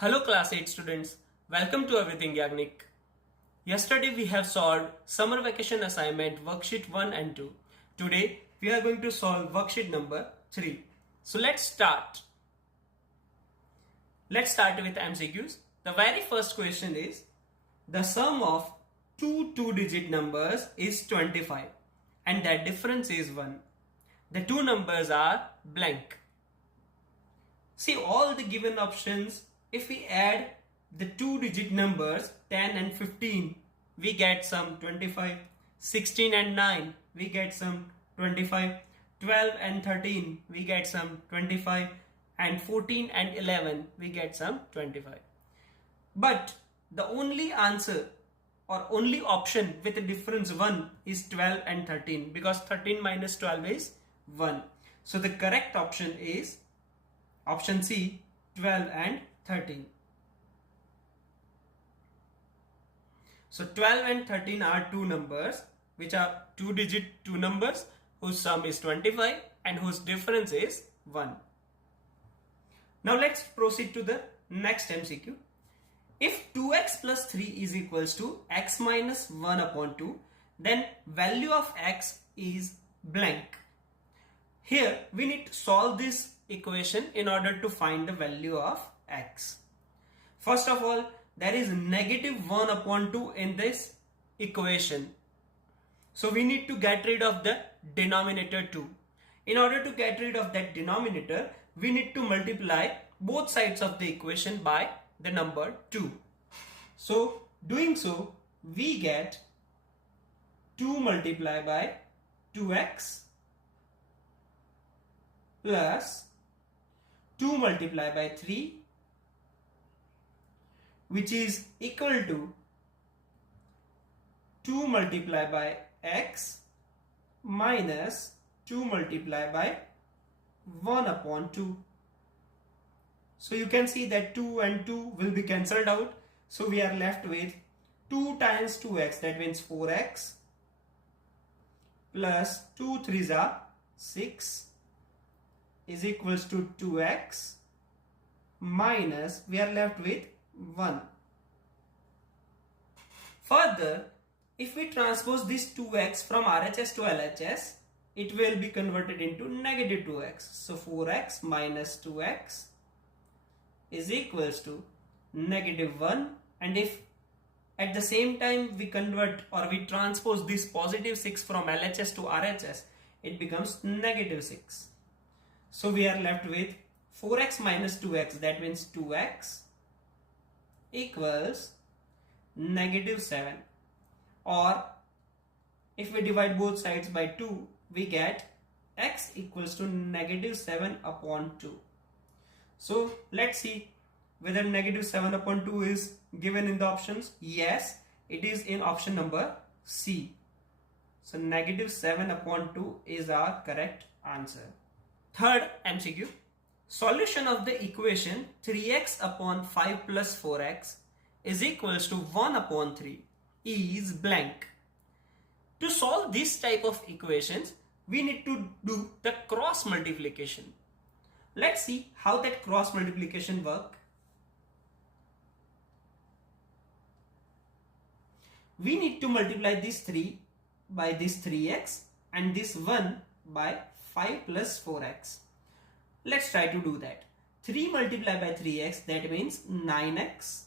Hello class 8 students, welcome to Everything Yagnik. Yesterday we have solved summer vacation assignment worksheet 1 and 2. Today we are going to solve worksheet number 3. So let's start. Let's start with MCQs. The very first question is, the sum of two two-digit numbers is 25 and their difference is 1. The two numbers are blank. See all the given options. If we add the two-digit numbers 10 and 15, we get some 25. 16 and 9, we get some 25. 12 and 13, we get some 25. And 14 and 11, we get some 25. But the only answer or only option with a difference 1 is 12 and 13, because 13 minus 12 is 1. So the correct option is option C, 12 and 13. So 12 and 13 are two numbers which are two-digit two numbers whose sum is 25 and whose difference is 1. Now let's proceed to the next MCQ. If 2x plus 3 is equals to x minus 1 upon 2, then value of x is blank. Here we need to solve this equation in order to find the value of x. First of all, there is negative 1 upon 2 in this equation. So we need to get rid of the denominator 2. In order to get rid of that denominator, we need to multiply both sides of the equation by the number 2. So doing so, we get 2 multiplied by 2x plus 2 multiplied by 3, which is equal to 2 multiplied by x minus 2 multiplied by 1 upon 2. So you can see that 2 and 2 will be cancelled out. So we are left with 2 times 2x, that means 4x, plus 2 3s are 6, is equals to 2x minus, we are left with 1. Further, if we transpose this 2x from RHS to LHS, it will be converted into negative 2x. So 4x minus 2x is equals to negative 1. And if at the same time we convert or we transpose this positive 6 from LHS to RHS, it becomes negative 6. So we are left with 4x minus 2x, that means 2x equals negative 7. Or if we divide both sides by 2, we get x equals to negative 7 upon 2. So let's see whether negative 7 upon 2 is given in the options. Yes, it is in option number C. So negative 7 upon 2 is our correct answer. Third MCQ. Solution of the equation 3x upon 5 plus 4x is equals to 1 upon 3 is blank. To solve this type of equations, we need to do the cross multiplication. Let's see how that cross multiplication works. We need to multiply this 3 by this 3x and this 1 by 5 plus 4x. Let's try to do that. 3 multiplied by 3x, that means 9x,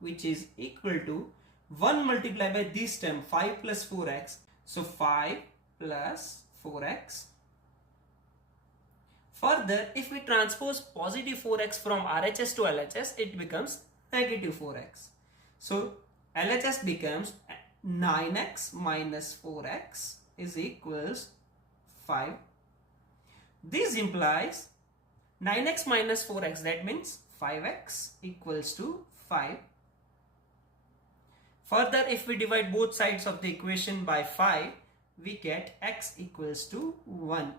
which is equal to 1 multiplied by this term 5 plus 4x. So 5 plus 4x. Further, if we transpose positive 4x from RHS to LHS, it becomes negative 4x. So LHS becomes 9x minus 4x is equals 5. This implies 9x minus 4x, that means 5x equals to 5. Further, if we divide both sides of the equation by 5, we get x equals to 1.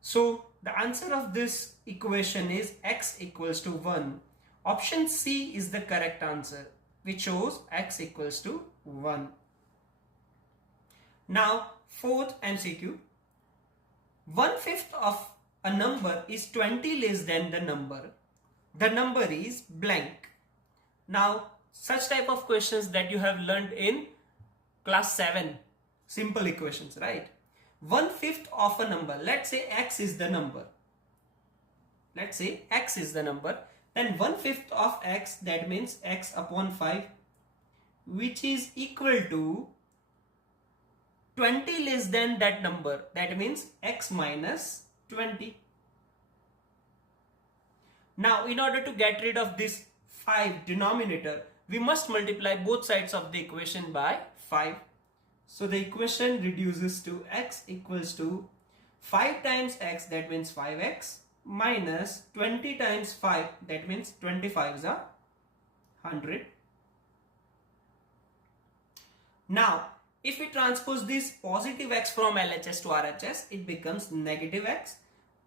So the answer of this equation is x equals to 1. Option C is the correct answer, which shows x equals to 1. Now, fourth MCQ. 1/5 of a number is 20 less than the number is blank. Now, such type of questions that you have learned in class 7, simple equations, right? 1/5 of a number, let's say x is the number. Let's say x is the number, then 1/5 of x, that means x upon 5, which is equal to 20 less than that number, that means x minus 20. Now, in order to get rid of this 5 denominator, we must multiply both sides of the equation by 5. So the equation reduces to x equals to 5 times x, that means 5x, minus 20 times 5, that means 25 is 100. Now, if we transpose this positive x from LHS to RHS, it becomes negative x.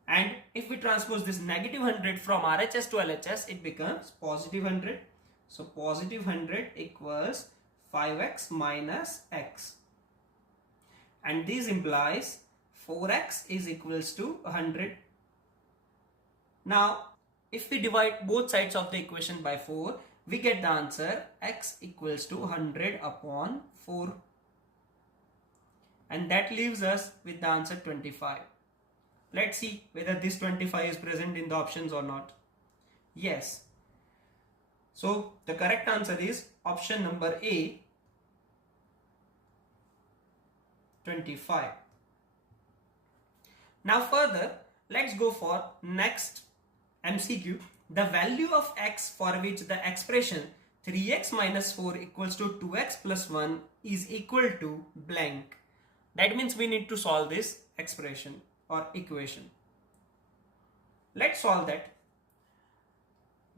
And if we transpose this negative 100 from RHS to LHS, it becomes positive 100. So positive 100 equals 5x minus x. And this implies 4x is equals to 100. Now, if we divide both sides of the equation by 4, we get the answer x equals to 100 upon 4. And that leaves us with the answer 25. Let's see whether this 25 is present in the options or not. Yes. So the correct answer is option number A, 25. Now further, let's go for next MCQ. The value of x for which the expression 3x minus 4 equals to 2x plus 1 is equal to blank. That means we need to solve this expression or equation. Let's solve that.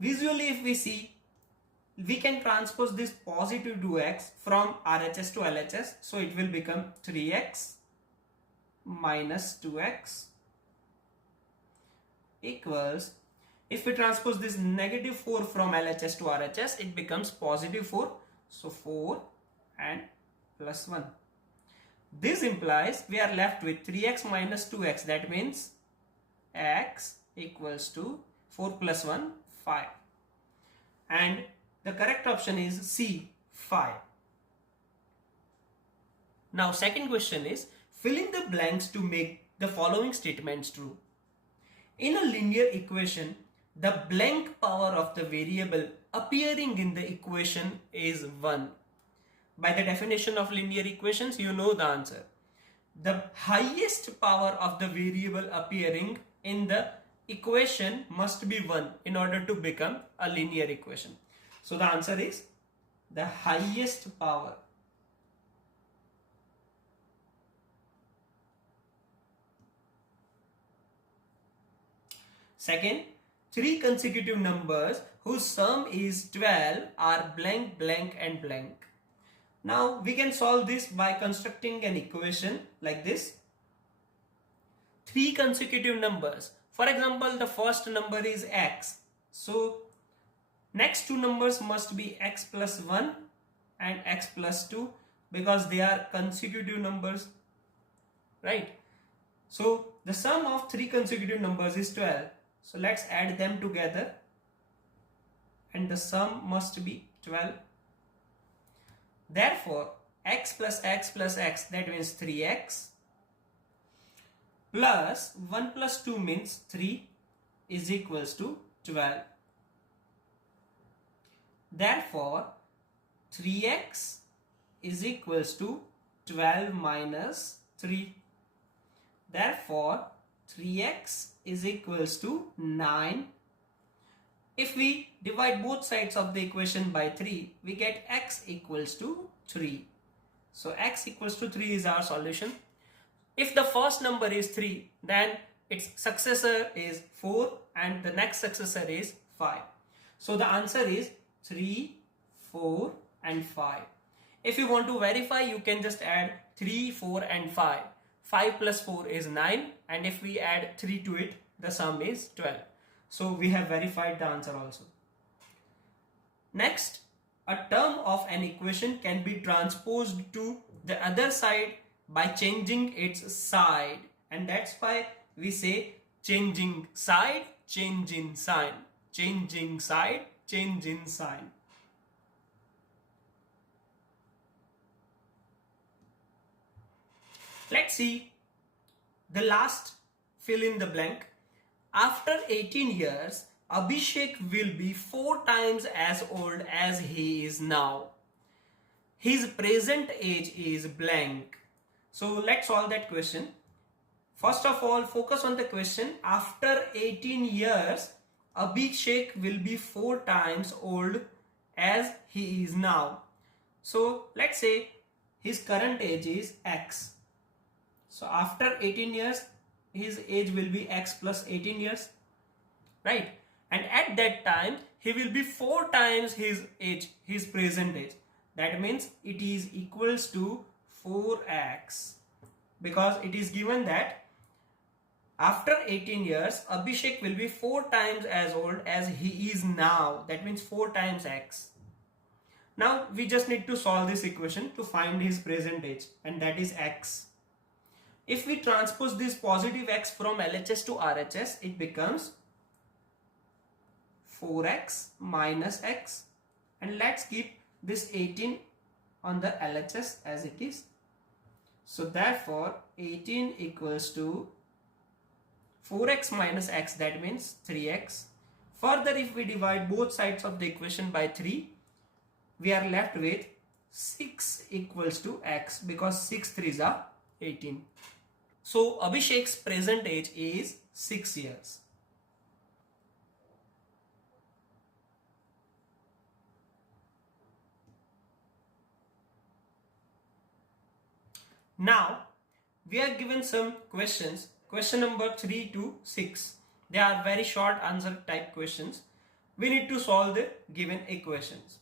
Visually, if we see, we can transpose this positive 2x from RHS to LHS. So it will become 3x minus 2x equals, if we transpose this negative 4 from LHS to RHS, it becomes positive 4. So 4 and plus 1. This implies we are left with 3x minus 2x, that means x equals to 4 plus 1, 5. And the correct option is C, 5. Now second question is, fill in the blanks to make the following statements true. In a linear equation, the blank power of the variable appearing in the equation is 1. By the definition of linear equations, you know the answer. The highest power of the variable appearing in the equation must be 1 in order to become a linear equation. So the answer is the highest power. Second, 3 consecutive numbers whose sum is 12 are blank, blank and blank. Now we can solve this by constructing an equation like this. 3 consecutive numbers. For example, the first number is x. So next 2 numbers must be x plus 1 and x plus 2 because they are consecutive numbers, right? So the sum of 3 consecutive numbers is 12. So let's add them together and the sum must be 12. Therefore, x plus x plus x, that means 3x, plus 1 plus 2 means 3 is equals to 12. Therefore, 3x is equals to 12 minus 3. Therefore, 3x is equals to 9. If we divide both sides of the equation by 3, we get x equals to 3. So x equals to 3 is our solution. If the first number is 3, then its successor is 4 and the next successor is 5. So the answer is 3, 4 and 5. If you want to verify, you can just add 3, 4 and 5. 5 plus 4 is 9 and if we add 3 to it, the sum is 12. So we have verified the answer also. Next, a term of an equation can be transposed to the other side by changing its side, and that's why we say changing side, change in sign, changing side, change in sign. Let's see the last fill in the blank. After 18 years, Abhishek will be 4 times as old as he is now. His present age is blank. So let's solve that question. First of all, focus on the question. After 18 years, Abhishek will be 4 times old as he is now. So let's say his current age is X. So after 18 years, his age will be X plus 18 years, right? And at that time, he will be 4 times his age, his present age. That means it is equals to 4x, because it is given that after 18 years, Abhishek will be 4 times as old as he is now. That means 4 times x. Now we just need to solve this equation to find his present age, and that is x. If we transpose this positive x from LHS to RHS, it becomes 4x minus x, and let's keep this 18 on the LHS as it is. So therefore 18 equals to 4x minus x, that means 3x. Further, if we divide both sides of the equation by 3, we are left with 6 equals to x, because 6 3s are 18. So Abhishek's present age is 6 years. Now we are given some questions, question number 3 to 6. They are very short answer type questions. We need to solve the given equations.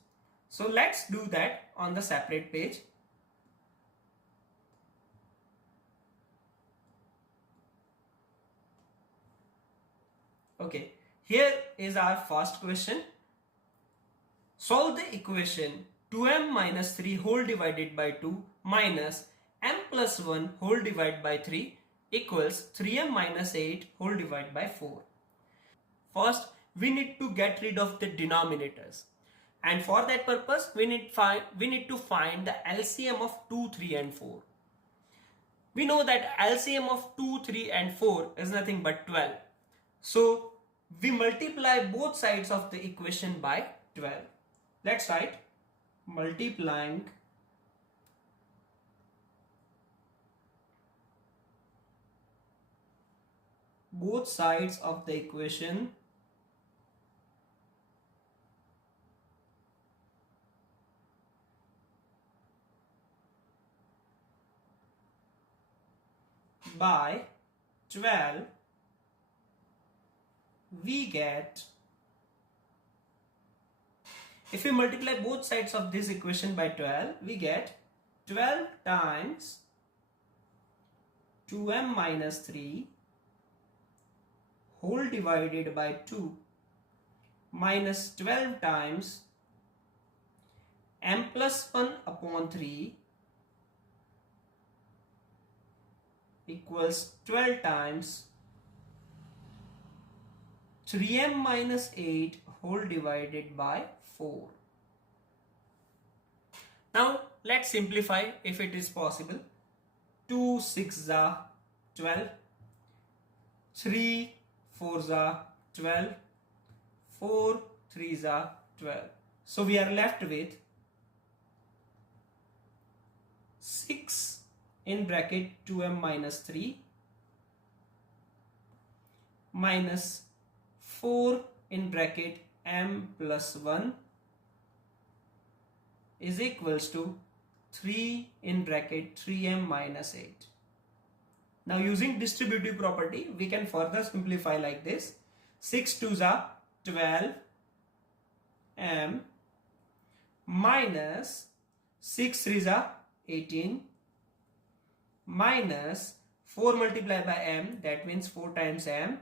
So let's do that on the separate page. Okay, here is our first question. Solve the equation 2m minus 3 whole divided by 2 minus m plus 1 whole divided by 3 equals 3m minus 8 whole divided by 4. First, we need to get rid of the denominators. And for that purpose, we need to find the LCM of 2, 3 and 4. We know that LCM of 2, 3 and 4 is nothing but 12. So we multiply both sides of the equation by 12. Let's write multiplying both sides of the equation by 12, we get, if we multiply both sides of this equation by 12, we get 12 times 2m minus 3 whole divided by 2 minus 12 times m plus 1 upon 3 equals 12 times 3m minus 8 whole divided by 4. Now let's simplify if it is possible. 2 6s are 12, 3 4s are 12, 4 3s are 12. So we are left with 6 in bracket 2m minus 3 minus 4 in bracket m plus 1 is equals to 3 in bracket 3m minus 8. Now using distributive property, we can further simplify like this. 6 2s are 12 m minus 6 3s are 18 minus 4 multiplied by m, that means 4 times m,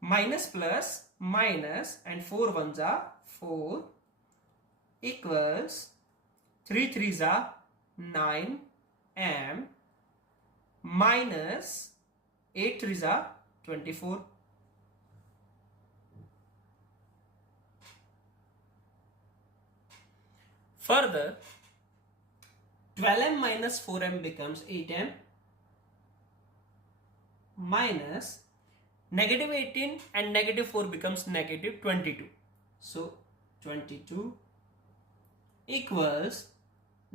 minus plus minus, and 4 1s are 4 equals 3 3s are 9 m minus 8 threes are 24. Further, 12m minus 4m becomes 8m minus negative 18 and negative 4 becomes negative 22. So 22 equals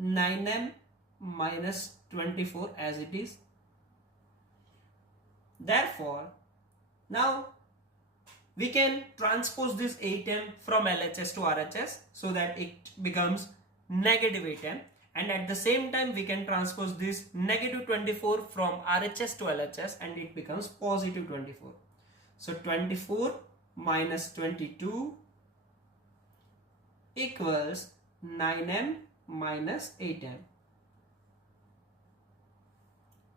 9m minus 24 as it is. Therefore, now we can transpose this 8m from LHS to RHS so that it becomes negative 8m, and at the same time we can transpose this negative 24 from RHS to LHS and it becomes positive 24. So 24 minus 22 equals 9m minus 8m,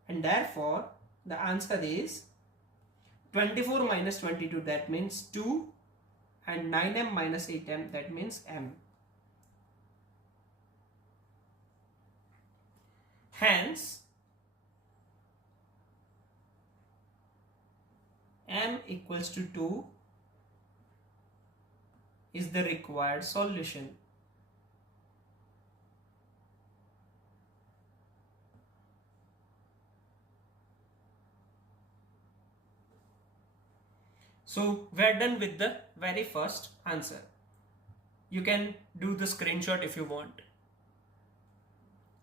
and therefore the answer is 24 minus 22, that means 2, and 9m minus 8m, that means m. Hence, m equals to 2 is the required solution. So we're done with the very first answer. You can do the screenshot if you want.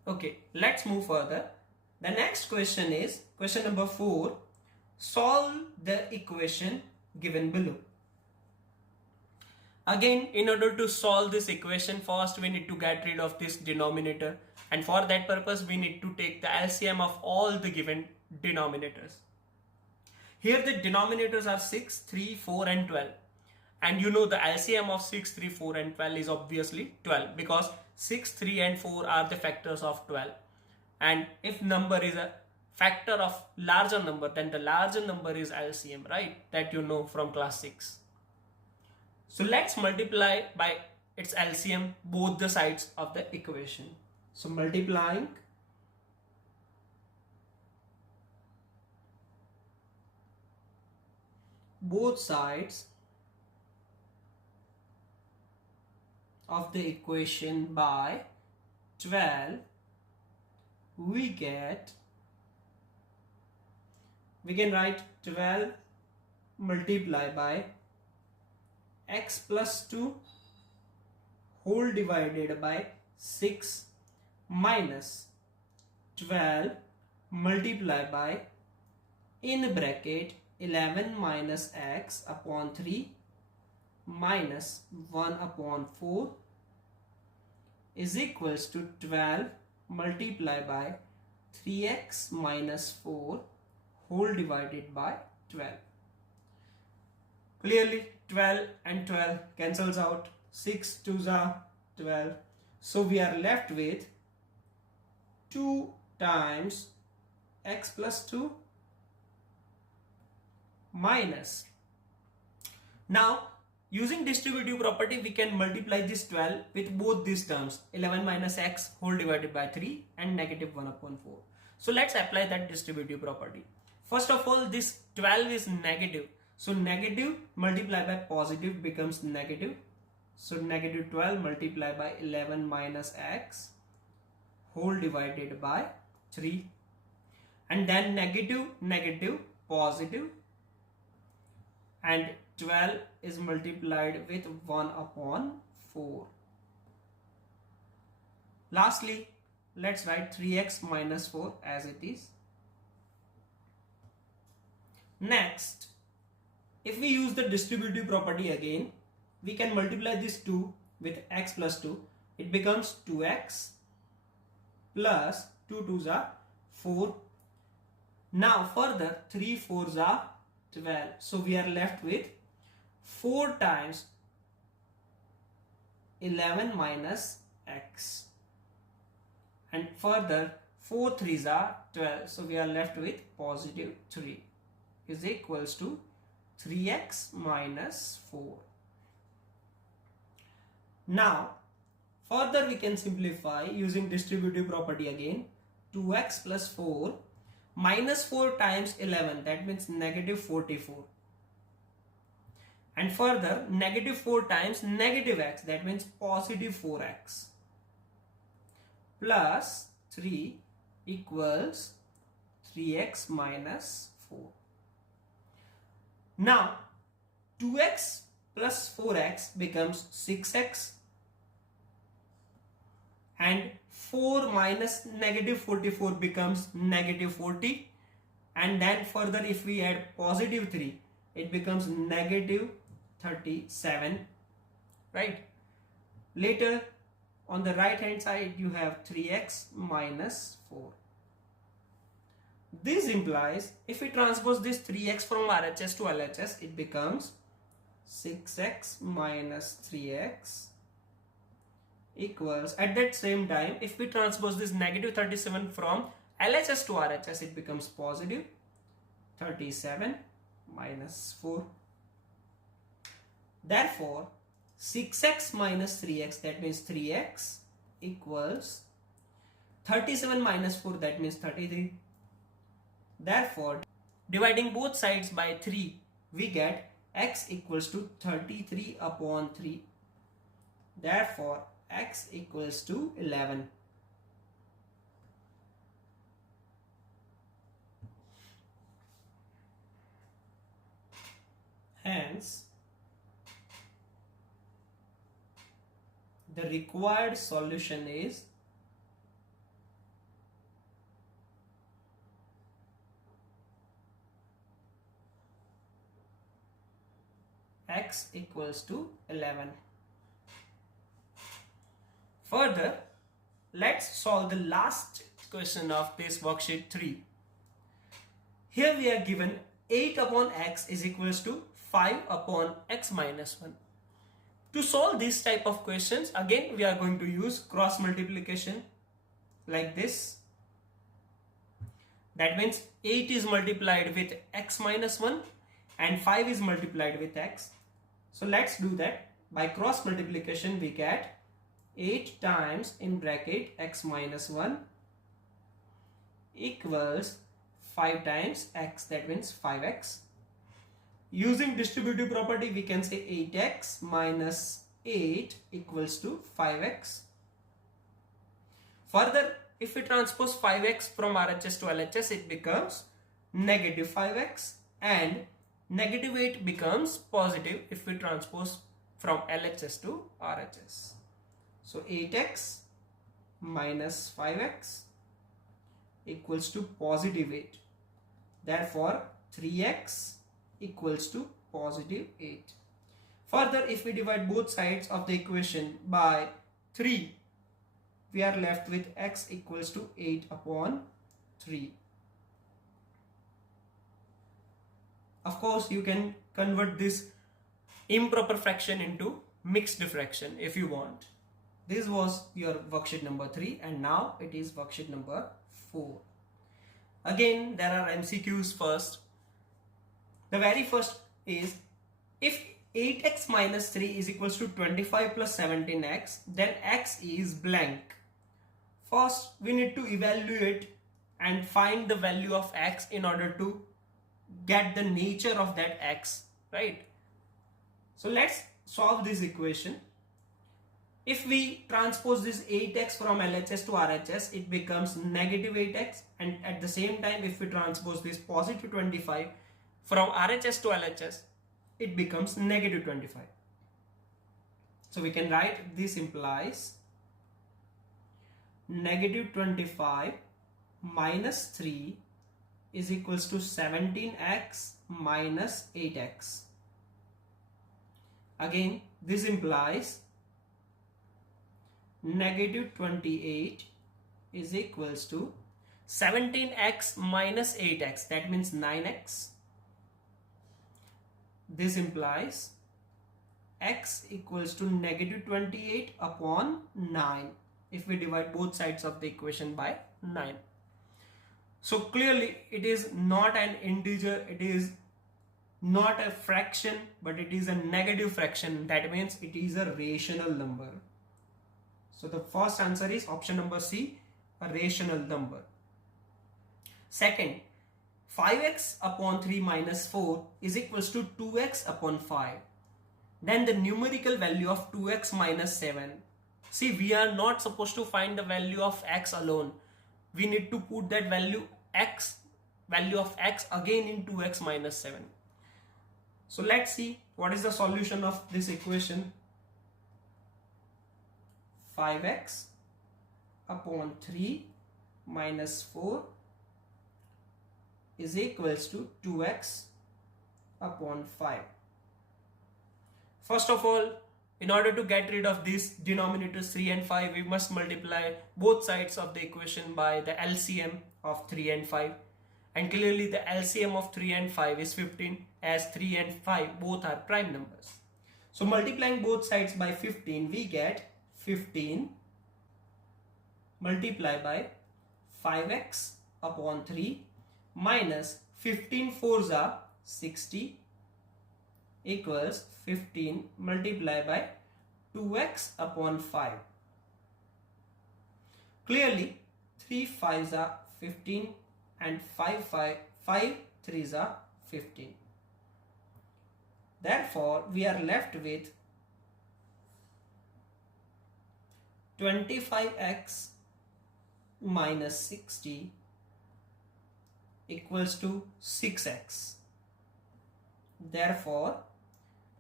Okay, let's move further. The next question is question number 4. Solve the equation given below. Again, in order to solve this equation, first we need to get rid of this denominator, and for that purpose we need to take the LCM of all the given denominators. Here the denominators are 6, 3, 4 and 12. And you know the LCM of 6, 3, 4 and 12 is obviously 12, because 6, 3 and 4 are the factors of 12. And if number is a factor of larger number, then the larger number is LCM, right? That you know from class 6. So let's multiply by its LCM both the sides of the equation. So multiplying both sides of the equation by 12, we can write 12 multiply by x plus 2 whole divided by 6 minus 12 multiply by in bracket 11 minus x upon 3 minus 1 upon 4 is equals to 12 multiply by 3x minus 4 whole divided by 12. Clearly 12 and 12 cancels out. 6 2s are 12. So we are left with 2 times x plus 2 minus. Now using distributive property, we can multiply this 12 with both these terms, 11 minus x whole divided by 3 and negative 1 upon 4. So let's apply that distributive property. First of all, this 12 is negative. So negative multiplied by positive becomes negative. So negative 12 multiplied by 11 minus x whole divided by 3. And then negative, negative, positive. And 12 is multiplied with 1 upon 4. Lastly, let's write 3x minus 4 as it is. Next, if we use the distributive property again, we can multiply this 2 with x plus 2. It becomes 2x plus 2 2s are 4. Now further 3 4s are 12. So we are left with 4 times 11 minus x. And further 4 3s are 12. So we are left with positive 3 is equals to 3x minus 4. Now further we can simplify using distributive property again. 2x plus 4 minus 4 times 11, that means negative 44. And further, negative 4 times negative x, that means positive 4x, plus 3 equals 3x minus 4. Now 2x plus 4x becomes 6x, and 4 minus negative 44 becomes negative 40, and then further if we add positive 3, it becomes negative 37, right? Later on the right hand side you have 3x minus 4. This implies if we transpose this 3x from RHS to LHS, it becomes 6x minus 3x equals, at that same time if we transpose this negative 37 from LHS to RHS, it becomes positive 37 minus 4. Therefore 6x minus 3x, that means 3x, equals 37 minus 4, that means 33. Therefore dividing both sides by 3, we get x equals to 33 upon 3. Therefore x equals to 11. Hence the required solution is x equals to 11. Further, let's solve the last question of this worksheet 3. Here we are given 8 upon x is equals to 5 upon x minus 1. To solve this type of questions, again we are going to use cross multiplication like this. That means 8 is multiplied with x minus 1 and 5 is multiplied with x. So let's do that. By cross multiplication we get 8 times in bracket x minus 1 equals 5 times x, that means 5x. Using distributive property we can say 8x minus 8 equals to 5x. Further, if we transpose 5x from RHS to LHS, it becomes negative 5x, and negative 8 becomes positive if we transpose from LHS to RHS. So 8x minus 5x equals to positive 8. Therefore 3x equals to positive 8. Further, if we divide both sides of the equation by 3, we are left with x equals to 8 upon 3. Of course, you can convert this improper fraction into mixed fraction if you want. This was your worksheet number 3, and now it is worksheet number 4. Again, there are MCQs first. The very first is, if 8x minus 3 is equals to 25 plus 17x, then x is blank. First, we need to evaluate and find the value of x in order to get the nature of that x, right? So let's solve this equation. If we transpose this 8x from LHS to RHS, it becomes negative 8x, and at the same time if we transpose this positive 25 from RHS to LHS, it becomes negative 25. So we can write this implies negative 25 minus 3 is equals to 17x minus 8x. Again, this implies negative 28 is equals to 17x minus 8x, that means 9x. This implies x equals to negative 28 upon 9 if we divide both sides of the equation by 9. So clearly it is not an integer, it is not a fraction, but it is a negative fraction. That means it is a rational number. So the first answer is option number C, a rational number. Second, 5x upon 3 minus 4 is equals to 2x upon 5. Then the numerical value of 2x minus 7. See, we are not supposed to find the value of x alone. We need to put that value of x again in 2x minus 7. So let's see what is the solution of this equation. 5x upon 3 minus 4 is equals to 2x upon 5. First of all, in order to get rid of these denominators 3 and 5, we must multiply both sides of the equation by the LCM of 3 and 5. And clearly the LCM of 3 and 5 is 15, as 3 and 5 both are prime numbers. So multiplying both sides by 15, we get 15 multiplied by 5x upon 3 minus 15 fours are 60 equals 15 multiplied by 2x upon 5. Clearly 3 5s are 15 and 5 3s are 15. Therefore we are left with 25x minus 60 equals to 6x. Therefore,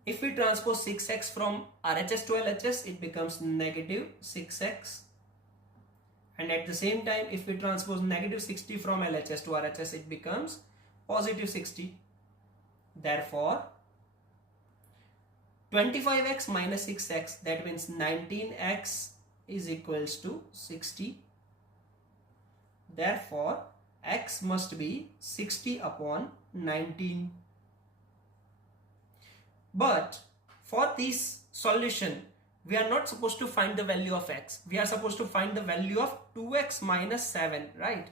if we transpose 6x from RHS to LHS, it becomes negative 6x. And at the same time, if we transpose negative 60 from LHS to RHS, it becomes positive 60. Therefore, 25x minus 6x, that means 19x is equals to 60. Therefore, x must be 60 upon 19. But for this solution, we are not supposed to find the value of x. We are supposed to find the value of 2x minus 7, right?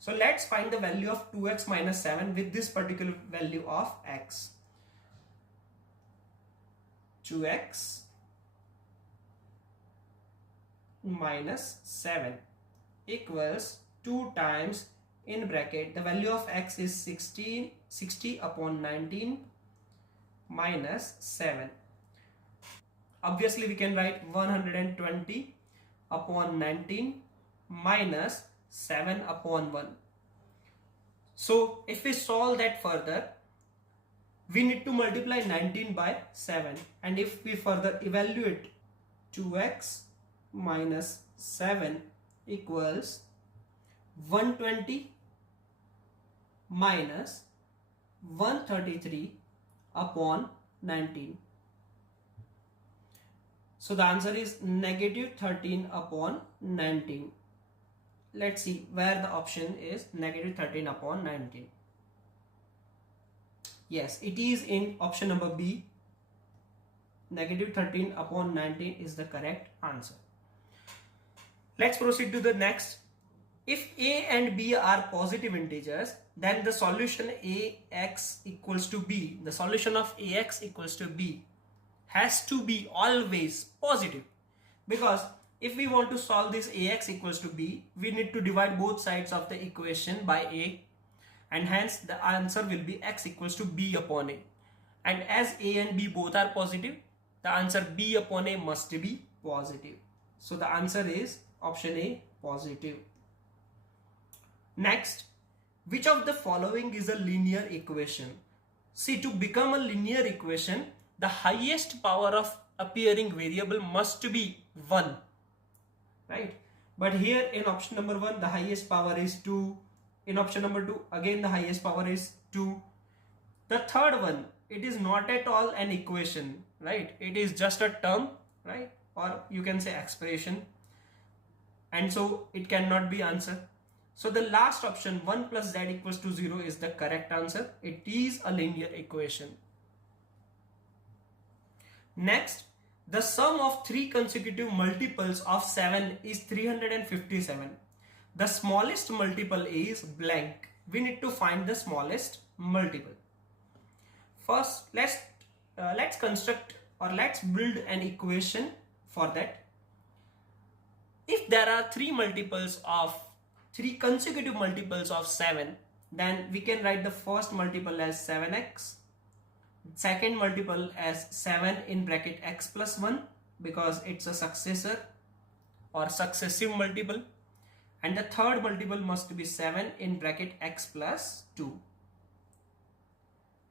So let's find the value of 2x minus 7 with this particular value of x. 2x minus 7 equals 2 times, in bracket, the value of x is 60 upon 19 minus 7. Obviously we can write 120 upon 19 minus 7 upon 1. So if we solve that further, we need to multiply 19 by 7, and if we further evaluate, 2x minus 7 equals 120 minus 133 upon 19. So the answer is negative 13 upon 19. Let's see where the option is negative 13 upon 19. Yes, it is in option number B. Negative 13 upon 19 is the correct answer. Let's proceed to the next. If a and b are positive integers, then the solution ax equals to b, the solution of ax equals to b has to be always positive, because if we want to solve this ax equals to b, we need to divide both sides of the equation by a, and hence the answer will be x equals to b upon a. And as a and b both are positive, the answer b upon a must be positive. So the answer is option A, positive. Next, which of the following is a linear equation? See, to become a linear equation, the highest power of appearing variable must be 1, right? But here in option number 1, the highest power is 2. In option number 2, again the highest power is 2. The third one, it is not at all an equation, right? It is just a term, right? Or you can say expression, and so it cannot be answered. So the last option, 1 plus z equals to 0, is the correct answer. It is a linear equation. Next, the sum of 3 consecutive multiples of 7 is 357. The smallest multiple is blank. We need to find the smallest multiple. First, let's construct, or let's build an equation for that. If there are 3 consecutive multiples of 7, then we can write the first multiple as 7x, second multiple as 7 in bracket x plus 1 because it's a successor or successive multiple, and the third multiple must be 7 in bracket x plus 2.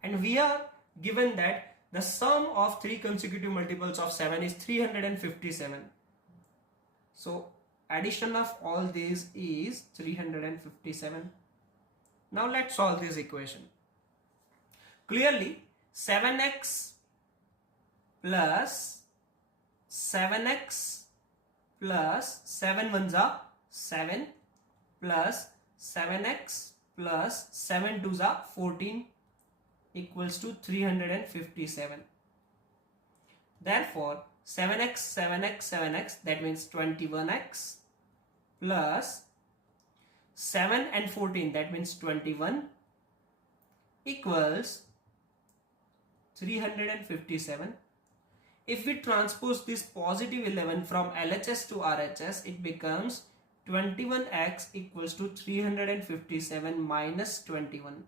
And we are given that the sum of 3 consecutive multiples of 7 is 357. So addition of all these is 357. Now let's solve this equation. Clearly 7x plus 7x plus 7 ones are 7 plus 7x plus 7 twos are 14 equals to 357. Therefore 7x, 7x, 7x, that means 21x plus 7 and 14, that means 21, equals 357. If we transpose this positive 11 from LHS to RHS, it becomes 21x equals to 357 minus 21.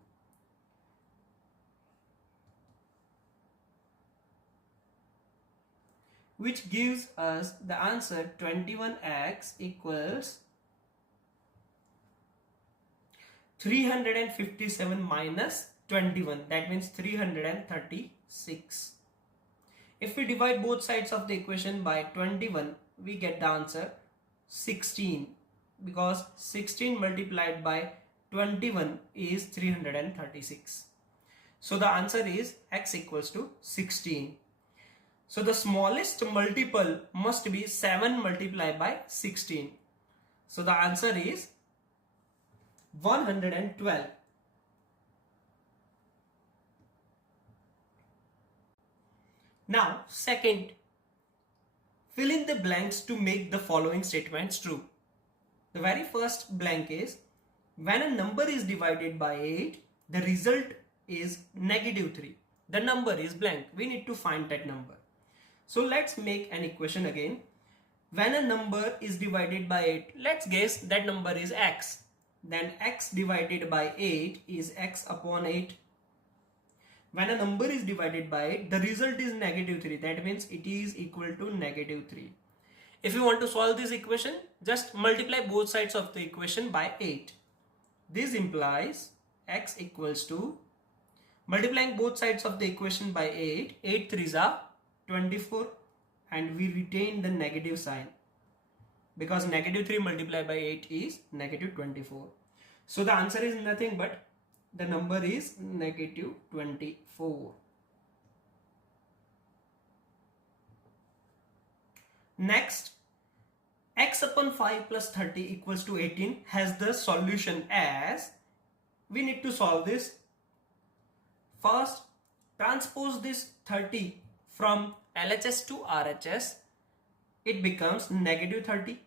Which gives us the answer 21x equals 357 minus 21, that means 336. If we divide both sides of the equation by 21, we get the answer 16, because 16 multiplied by 21 is 336. So the answer is x equals to 16. So the smallest multiple must be 7 multiplied by 16. So the answer is 112. Now, second, fill in the blanks to make the following statements true. The very first blank is, when a number is divided by 8, the result is -3. The number is blank. We need to find that number. So let's make an equation again. When a number is divided by 8, let's guess that number is x. Then x divided by 8 is x upon 8. When a number is divided by 8, the result is -3. That means it is equal to -3. If you want to solve this equation, just multiply both sides of the equation by 8. This implies x equals to, multiplying both sides of the equation by 8, 8 threes are 24, and we retain the negative sign because -3 multiplied by 8 is -24. So the answer is nothing but the number is -24. Next, x upon 5 plus 30 equals to 18 has the solution as, we need to solve this. First, transpose this 30 from LHS to RHS, it becomes -30.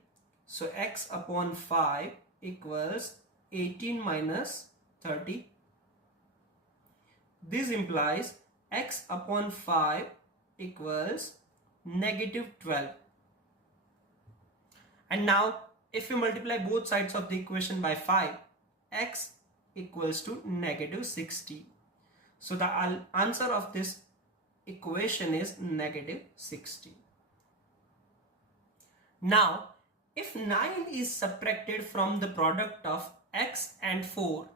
So x upon 5 equals 18 minus 30. This implies x upon 5 equals -12. And now if we multiply both sides of the equation by 5, x equals to -60. So the answer of this equation is -60. Now, if 9 is subtracted from the product of x and 4,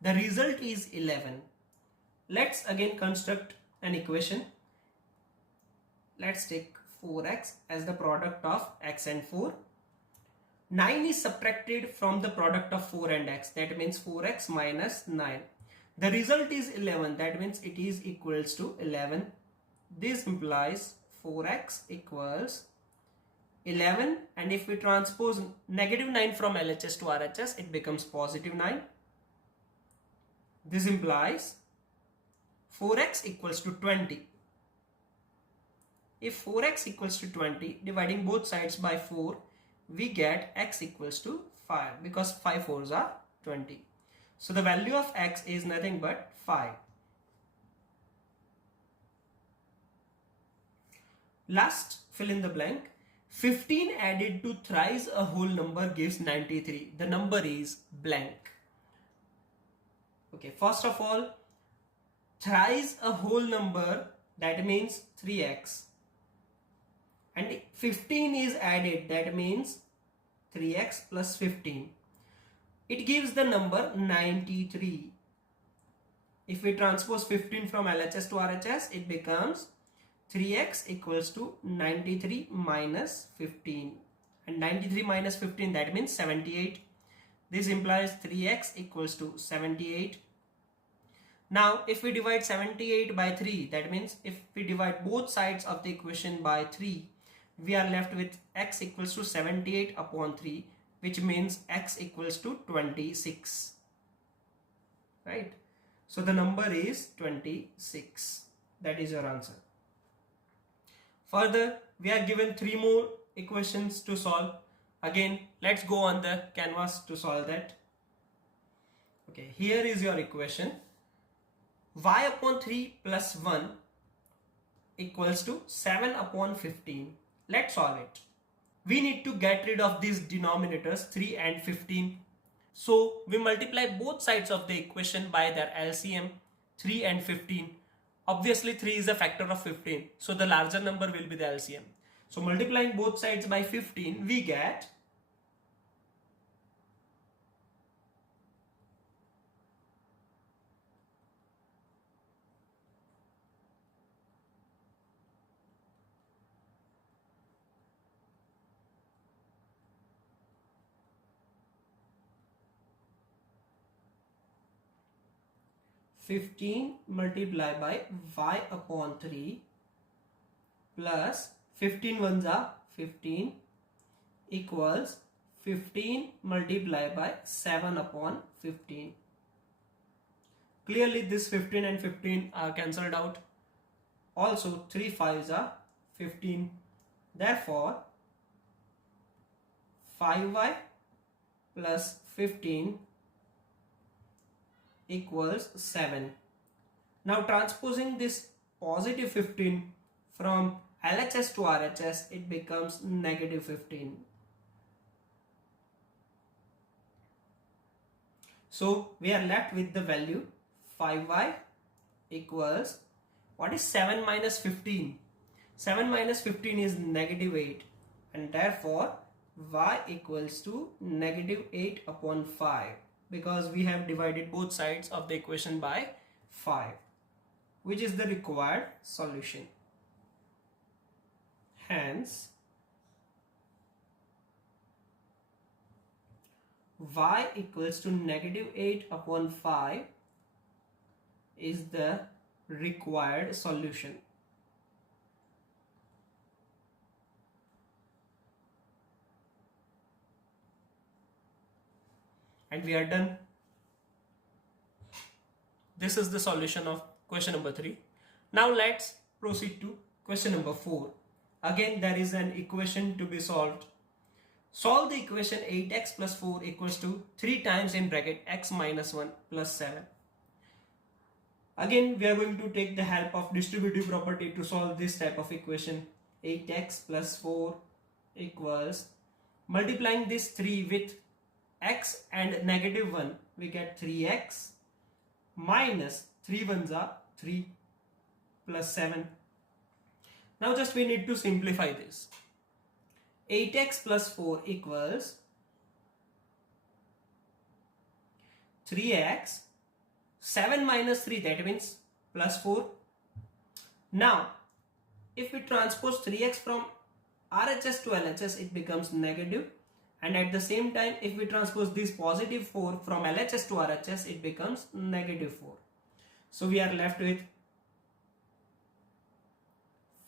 the result is 11. Let's again construct an equation. Let's take 4x as the product of x and 4. 9 is subtracted from the product of 4 and x. That means 4x minus 9. The result is 11. That means it is equals to 11. This implies 4x equals 11, and if we transpose -9 from LHS to RHS, it becomes +9. This implies 4x equals to 20. If 4x equals to 20, dividing both sides by 4, we get x equals to 5 because 5 fours are 20. So the value of x is nothing but 5. Last, fill in the blank. 15 added to thrice a whole number gives 93. The number is blank. Okay, first of all, thrice a whole number, that means 3x, and 15 is added, that means 3x plus 15. It gives the number 93. If we transpose 15 from LHS to RHS, it becomes 3x equals to 93 minus 15. And 93 minus 15, that means 78. This implies 3x equals to 78. Now, if we divide 78 by 3, that means if we divide both sides of the equation by 3, we are left with x equals to 78 upon 3, which means x equals to 26. Right? So the number is 26. That is your answer. Further, we are given 3 more equations to solve. Again, let's go on the canvas to solve that. Okay, here is your equation. Y upon 3 plus 1 equals to 7 upon 15. Let's solve it. We need to get rid of these denominators 3 and 15. So we multiply both sides of the equation by their LCM, 3 and 15. Obviously 3 is a factor of 15, so the larger number will be the LCM. So multiplying both sides by 15, we get 15 multiplied by y upon 3 plus 15 ones are 15 equals 15 multiplied by 7 upon 15. Clearly this 15 and 15 are cancelled out. Also 3 5s are 15. Therefore 5y plus 15 equals 7. Now transposing this positive 15 from LHS to RHS, it becomes negative 15. So we are left with the value 5y equals, what is 7 minus 15? 7 minus 15 is negative 8, and therefore y equals to negative 8 upon 5, because we have divided both sides of the equation by 5, which is the required solution. Hence, y equals to negative 8 upon 5 is the required solution. And we are done. This is the solution of question number 3. Now let's proceed to question number 4. Again, there is an equation to be solved. Solve the equation 8x plus 4 equals to 3 times in bracket x minus 1 plus 7. Again, we are going to take the help of distributive property to solve this type of equation. 8x plus 4 equals, multiplying this 3 with x and negative 1, we get 3x minus 3 ones are 3 plus 7. Now just we need to simplify this. 8x plus 4 equals 3x, 7 minus 3, that means plus 4. Now if we transpose 3x from RHS to LHS, it becomes negative, and at the same time if we transpose this positive 4 from LHS to RHS, it becomes negative 4. So we are left with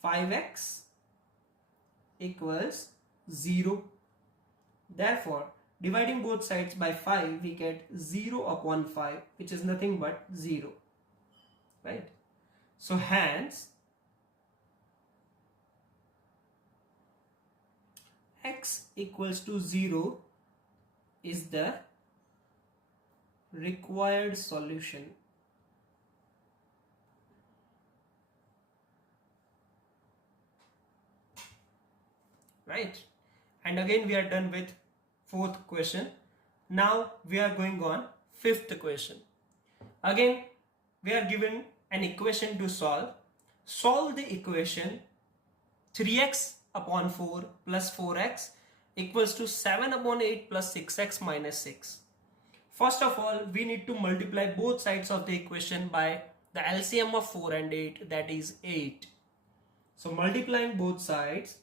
5x equals 0. Therefore, dividing both sides by 5, we get 0 upon 5, which is nothing but 0. Right? So hence, x equals to 0 is the required solution. Right? And again we are done with 4th question. Now we are going on 5th question. Again, we are given an equation to solve. Solve the equation 3x upon 4 plus 4x equals to 7 upon 8 plus 6x minus 6. First of all, we need to multiply both sides of the equation by the LCM of 4 and 8, that is 8. So multiplying both sides,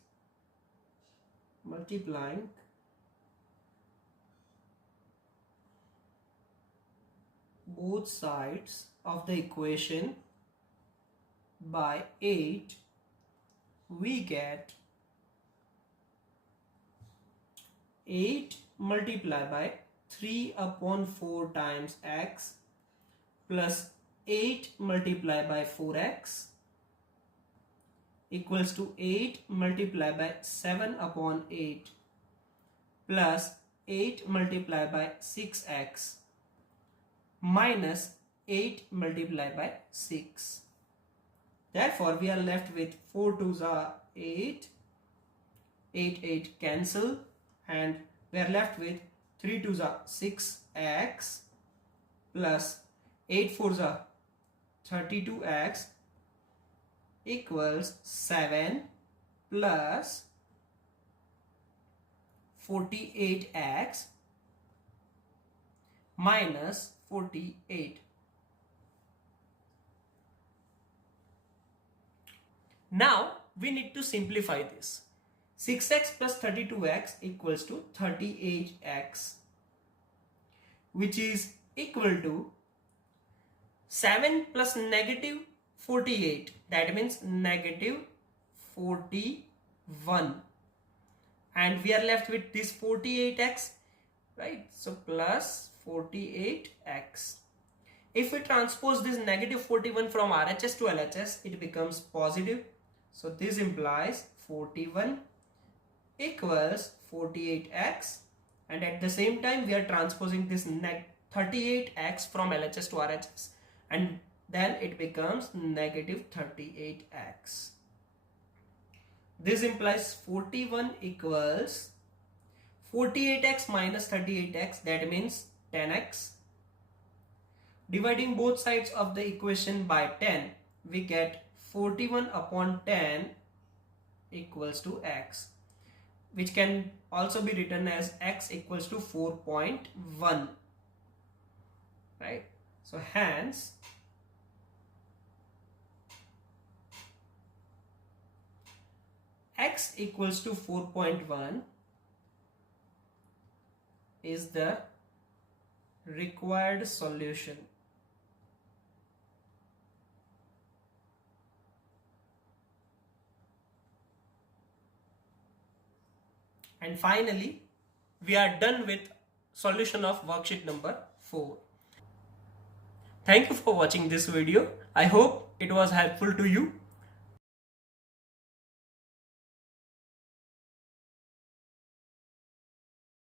of the equation by 8, we get 8 multiplied by 3 upon 4 times x plus 8 multiplied by 4x equals to 8 multiplied by 7 upon 8 plus 8 multiplied by 6x minus 8 multiplied by 6. Therefore, we are left with 4 2s are 8, 8 cancel, and we are left with 3 2s are 6x plus 8 4s are 32x equals 7 plus 48x minus 48. Now we need to simplify this. 6x plus 32x equals to 38x, which is equal to 7 plus negative 48, that means negative 41, and we are left with this 48x, right? So plus 48x. If we transpose this negative 41 from RHS to LHS, it becomes positive. So this implies 41 equals 48x, and at the same time we are transposing this 38x from LHS to RHS, and then it becomes negative 38x. This implies 41 equals 48x minus 38x, that means 10x. Dividing both sides of the equation by 10, we get 41 upon 10 equals to x, which can also be written as x equals to 4.1, right? So hence x equals to 4.1 is the required solution. And finally, we are done with solution of worksheet number 4. Thank you for watching this video. I hope it was helpful to you.